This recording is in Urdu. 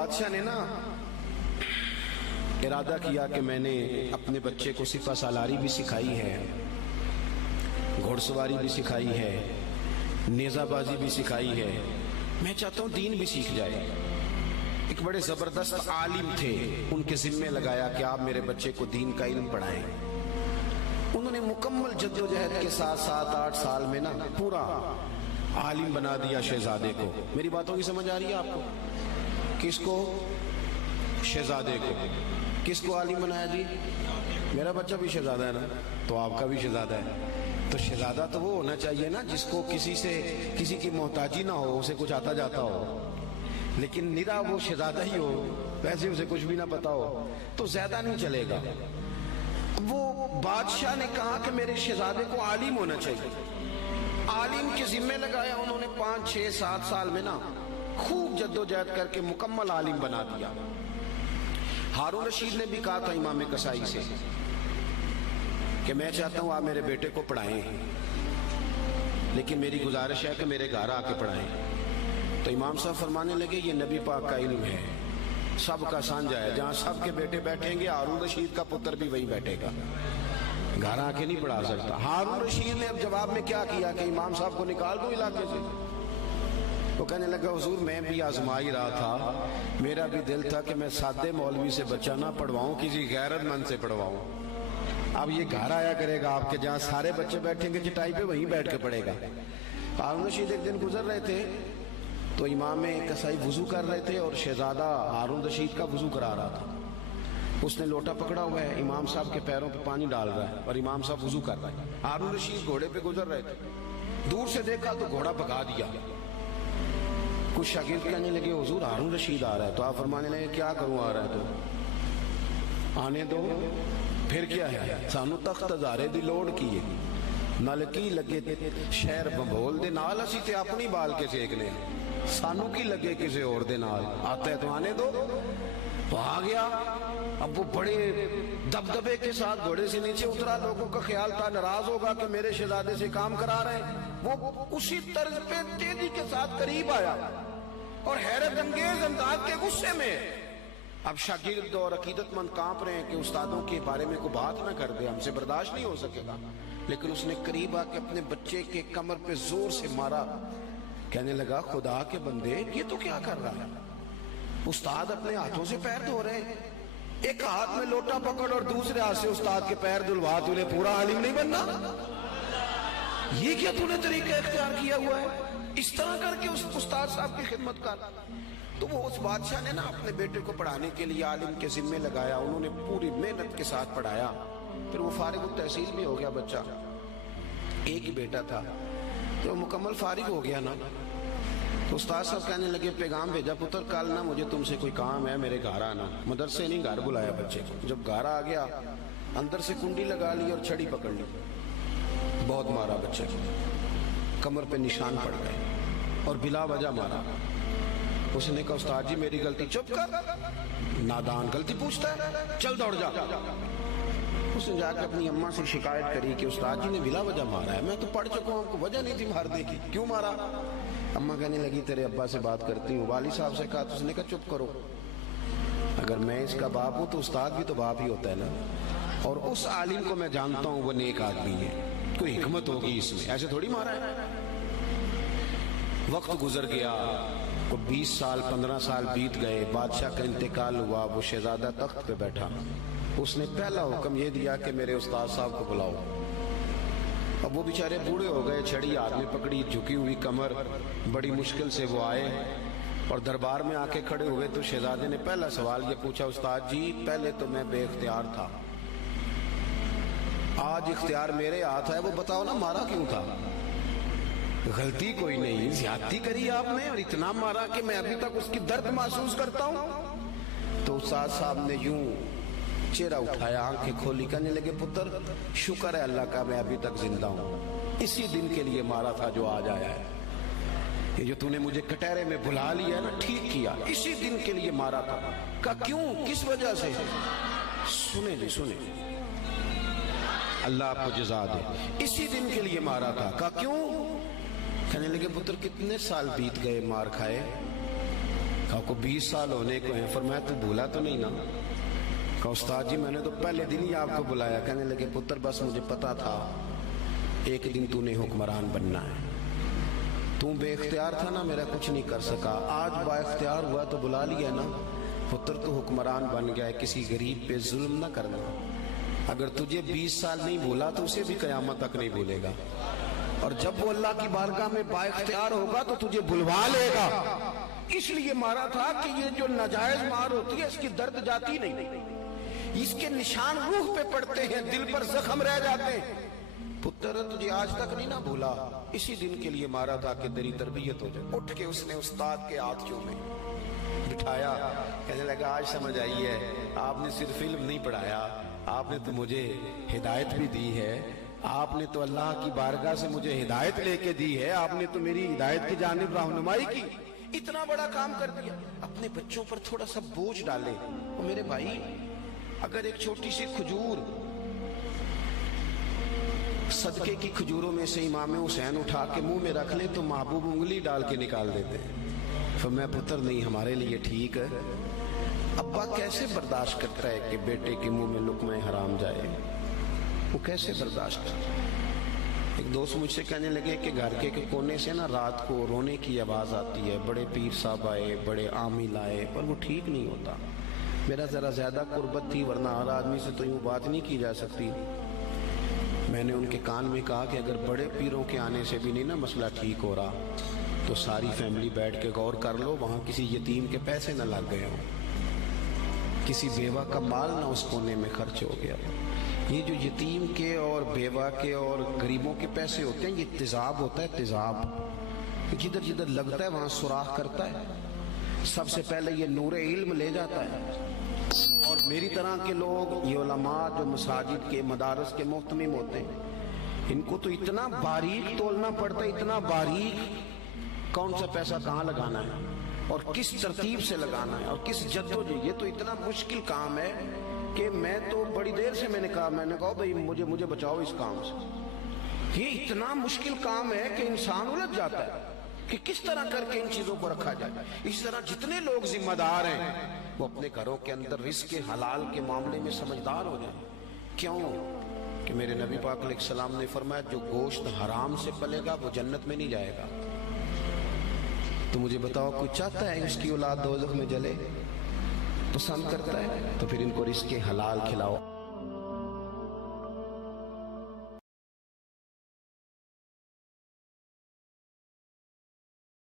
بادشاہ نے نا ارادہ کیا کہ میں نے اپنے بچے کو سپہ سالاری بھی سکھائی ہے، گھوڑ سواری بھی سکھائی ہے، نیزہ بازی بھی سکھائی ہے، میں چاہتا ہوں دین بھی سیکھ جائے۔ ایک بڑے زبردست عالم تھے، ان کے ذمے لگایا کہ آپ میرے بچے کو دین کا علم پڑھائیں۔ انہوں نے مکمل جد و جہد کے ساتھ 7-8 سال میں نا پورا عالم بنا دیا شہزادے کو۔ میری باتوں کی سمجھ آ رہی ہے آپ کو؟ کس کو؟ شہزادے کو۔ کس کو عالم بنایا جی؟ میرا بچہ بھی شہزادہ ہے نا، تو آپ کا بھی شہزادہ ہے۔ تو شہزادہ تو وہ ہونا چاہیے نا جس کو کسی کی محتاجی نہ ہو، اسے کچھ آتا جاتا ہو، لیکن نرا وہ شہزادہ ہی ہو، ویسے اسے کچھ بھی نہ پتا ہو تو زیادہ نہیں چلے گا۔ وہ بادشاہ نے کہا کہ میرے شہزادے کو عالم ہونا چاہیے، عالم کے ذمے لگایا۔ انہوں نے 5-6-7 سال میں نا خوب جد و جہد کر کے مکمل عالم بنا دیا۔ ہارون رشید نے بھی کہا تھا امام کسائی سے کہ میں چاہتا ہوں آپ میرے بیٹے کو پڑھائیں، لیکن میری گزارش ہے کہ میرے گھر آ کے پڑھائیں۔ تو امام صاحب فرمانے لگے یہ نبی پاک کا علم ہے، سب کا سانجھا ہے، جہاں سب کے بیٹے بیٹھیں گے ہارون رشید کا پتر بھی وہی بیٹھے گا، گھر آ کے نہیں پڑھا سکتا۔ ہارون رشید نے اب جواب میں کیا کیا کہ امام صاحب کو نکال دو علاقے سے۔ وہ کہنے لگا حضور میں بھی آزما ہی رہا تھا، میرا بھی دل تھا کہ میں سادے مولوی سے بچہ نہ پڑھواؤں، کسی غیرت مند سے پڑھواؤں۔ اب یہ گھر آیا کرے گا آپ کے، جہاں سارے بچے بیٹھیں گے چٹائی پہ وہیں بیٹھ کے پڑھے گا۔ ہارون رشید ایک دن گزر رہے تھے تو امام کسائی وضو کر رہے تھے اور شہزادہ ہارون رشید کا وضو کرا رہا تھا۔ اس نے لوٹا پکڑا ہوا ہے، امام صاحب کے پیروں پہ پانی ڈال رہا ہے اور امام صاحب وضو کر رہے ہیں۔ ہارون رشید گھوڑے پہ گزر رہے تھے، دور سے دیکھا تو گھوڑا بھگا دیا۔ کچھ شاگرد کہنے لگے حضور ہارون رشید آ رہا ہے، تو آپ فرمانے لگے کیا کروں آ رہا ہے تو آنے دو، پھر کیا ہے، سانو تخت ہزارے دی لوڑ کی ہے، نلکی لگے شہر بمبول دے نال، اسی تے اپنی بال کے سیکنے، سانو کی لگے کسی اور دے نال، آتا ہے تو آنے دو۔ تو آ گیا۔ اب وہ بڑے دبدبے کے ساتھ گھوڑے سے نیچے اترا، لوگوں کا خیال تھا ناراض ہوگا کہ میرے شہزادے سے کام کرا رہے ہیں۔ وہ اسی طرز پہ تیزی کے ساتھ قریب آیا اور حیرت انگیز انداز کے غصے میں۔ اب شاگرد اور عقیدت مند کانپ رہے ہیں کہ استادوں کے بارے میں کوئی بات نہ کر دے، ہم سے برداشت نہیں ہو سکے گا، لیکن اس نے قریب آ کے اپنے بچے کے کمر پہ زور سے مارا۔ کہنے لگا خدا کے بندے یہ تو کیا کر رہا ہے؟ استاد اپنے ہاتھوں سے پیر دھو رہے ہیں، ایک ہاتھ میں لوٹا پکڑ اور دوسرے ہاتھ سے استاد کے پیر دھلوا، تو انہیں پورا عالم نہیں بننا؟ یہ کیا تو نے طریقہ اختیار کیا ہوا ہے؟ اس طرح کر کے اس استاد صاحب کی خدمت کر۔ تو وہ اس بادشاہ نے نا اپنے بیٹے کو پڑھانے کے لیے عالم کے ذمے لگایا، انہوں نے پوری محنت کے ساتھ پڑھایا۔ پھر وہ فارغ التحصیل بھی ہو گیا بچہ، ایک ہی بیٹا تھا، تو مکمل فارغ ہو گیا نا۔ تو استاد صاحب کہنے لگے پیغام بھیجا پتر کل نا مجھے تم سے کوئی کام ہے، میرے گھر آنا۔ مدرسے نہیں گھر بلایا بچے کو۔ جب گھر آ گیا اندر سے کنڈی لگا لی اور چھڑی پکڑ لی، بہت مارا بچے کو، کمر پہ نشان پڑ گئے اور بلا وجہ مارا۔ اس نے کہا استاد جی میری غلطی۔ چپ کر، نادان، غلطی پوچھتا ہے، چل دوڑ جا۔ اس نے جا کے اپنی اماں سے شکایت کری کہ استاد جی نے بلا وجہ مارا ہے، میں تو پڑھ چکا ہوں، آپ کو وجہ نہیں تھی مارنے کی، کیوں مارا؟ اماں کہنے لگی تیرے ابا سے بات کرتی ہوں۔ والد صاحب سے کہا تو اس نے کہا چپ کرو، اگر میں اس کا باپ ہوں تو استاد بھی تو باپ ہی ہوتا ہے نا، اور اس عالم کو میں جانتا ہوں وہ نیک آدمی ہے، کوئی حکمت ہوگی اس میں، ایسے تھوڑی مارا ہے۔ وقت گزر گیا، 20 سال 15 سال بیت گئے، بادشاہ کا انتقال ہوا، وہ شہزادہ تخت پہ بیٹھا۔ اس نے پہلا حکم یہ دیا کہ میرے استاد صاحب کو بلاؤ۔ اب وہ بیچارے بوڑھے ہو گئے، چھڑی ہاتھ میں پکڑی، جھکی ہوئی کمر، بڑی مشکل سے وہ آئے اور دربار میں آ کے کھڑے ہوئے۔ تو شہزادے نے پہلا سوال یہ پوچھا استاد جی پہلے تو میں بے اختیار تھا، آج اختیار میرے ہاتھ ہے، وہ بتاؤ نا مارا کیوں تھا؟ غلطی کوئی نہیں، زیادتی کری آپ نے اور اتنا مارا کہ میں ابھی تک اس کی درد محسوس کرتا ہوں۔ تو استاد صاحب نے یوں چہرہ اٹھایا، آنکھیں کھولی، کہنے لگے پتر شکر ہے اللہ کا میں ابھی تک زندہ ہوں، اسی دن کے لیے مارا تھا جو آج آیا ہے، یہ جو تو نے مجھے کٹہرے میں بلا لیا ہے نا ٹھیک کیا، اسی دن کے لیے مارا تھا۔ کہا کیوں، کس وجہ سے؟ سنیں جی سنیں، اللہ آپ کو جزا دے، اسی دن کے لیے مارا تھا۔ کہا کیوں؟ کہنے لگے پتر کتنے سال بیت گئے مار کھائے، کہا کو 20 سال ہونے کو ہیں، فرمایا تو بھولا تو نہیں نا؟ کہا استاد جی میں نے تو پہلے دن ہی آپ کو بلایا. کہنے لگے پتر بس مجھے پتا تھا ایک دن تو نے حکمران بننا ہے. تو بے اختیار تھا نا، میرا کچھ نہیں کر سکا. آج با اختیار ہوا تو بلا لیا نا. پتر تو حکمران بن گیا ہے، کسی غریب پہ ظلم نہ کرنا. اگر تجھے 20 سال نہیں بھولا تو اسے بھی قیامت تک نہیں بھولے گا. اور جب وہ اللہ کی بارگاہ میں با اختیار ہوگا تو تجھے بلوا لے گا. اس لیے مارا تھا کہ یہ جو ناجائز مار ہوتی ہے اس کی درد جاتی نہیں، اس کے نشان روح پہ پڑتے ہیں، دل پر زخم رہ جاتے ہیں. پتر تجھے آج تک نہیں نہ بھولا، اسی دن کے لیے مارا تھا کہ تیری تربیت ہو جائے. اٹھ کے اس نے استاد کے ہاتھ چومے، بٹھایا. کہنے لگا آج سمجھ آئی ہے، آپ نے صرف علم نہیں پڑھایا، آپ نے تو مجھے ہدایت بھی دی ہے. آپ نے تو اللہ کی بارگاہ سے مجھے ہدایت لے کے دی ہے، آپ نے تو میری ہدایت کی جانب رہنمائی کی. اتنا بڑا کام کر دیا. اپنے بچوں پر تھوڑا سا بوجھ ڈالے. اور میرے بھائی اگر ایک چھوٹی سی کھجور، صدقے کی کھجوروں میں سے امام حسین اٹھا کے منہ میں رکھ لے تو محبوب انگلی ڈال کے نکال دیتے ہیں. فرمایا پتر نہیں ہمارے لیے ٹھیک ہے. ابا کیسے برداشت کرتا ہے کہ بیٹے کے منہ میں لقمہ حرام جائے؟ وہ کیسے برداشت کرتا ہے؟ ایک دوست مجھ سے کہنے لگے کہ گھر کے کونے سے نا رات کو رونے کی آواز آتی ہے، بڑے پیر صاحب آئے، بڑے عامل آئے، پر وہ ٹھیک نہیں ہوتا. میرا ذرا زیادہ قربت تھی، ورنہ ہر آدمی سے تو یوں بات نہیں کی جا سکتی. میں نے ان کے کان میں کہا کہ اگر بڑے پیروں کے آنے سے بھی نہیں نا مسئلہ ٹھیک ہو رہا تو ساری فیملی بیٹھ کے غور کر لو، وہاں کسی یتیم کے پیسے نہ لگ گئے ہوں، کسی بیوہ کا مال نہ اس کونے میں خرچ ہو گیا. یہ جو یتیم کے اور بیوہ کے اور غریبوں کے پیسے ہوتے ہیں یہ تیزاب ہوتا ہے، تیزاب جدھر جدھر لگتا ہے وہاں سوراخ کرتا ہے. سب سے پہلے یہ نور علم لے جاتا ہے. اور میری طرح کے لوگ، یہ علماء جو مساجد کے مدارس کے محتمم ہوتے ہیں، ان کو تو اتنا باریک تولنا پڑتا ہے، اتنا باریک کون سا پیسہ کہاں لگانا ہے اور کس ترتیب سے لگانا ہے اور کس جدوجہد. یہ تو اتنا مشکل کام ہے کہ میں تو بڑی دیر سے میں نے کہا بھائی مجھے بچاؤ اس کام سے. یہ اتنا مشکل کام ہے کہ انسان الجھ جاتا ہے کہ کس طرح کر کے ان چیزوں کو رکھا جائے. اس طرح جتنے لوگ ذمہ دار ہیں وہ اپنے گھروں کے اندر رزق حلال کے معاملے میں سمجھدار ہو جائیں. کیوں کہ میرے نبی پاک علیہ السلام نے فرمایا جو گوشت حرام سے پلے گا وہ جنت میں نہیں جائے گا. تو مجھے بتاؤ کوئی چاہتا ہے اس کی اولاد دوزخ میں جلے؟ پسند کرتا ہے؟ تو پھر ان کو رزق حلال کھلاؤ.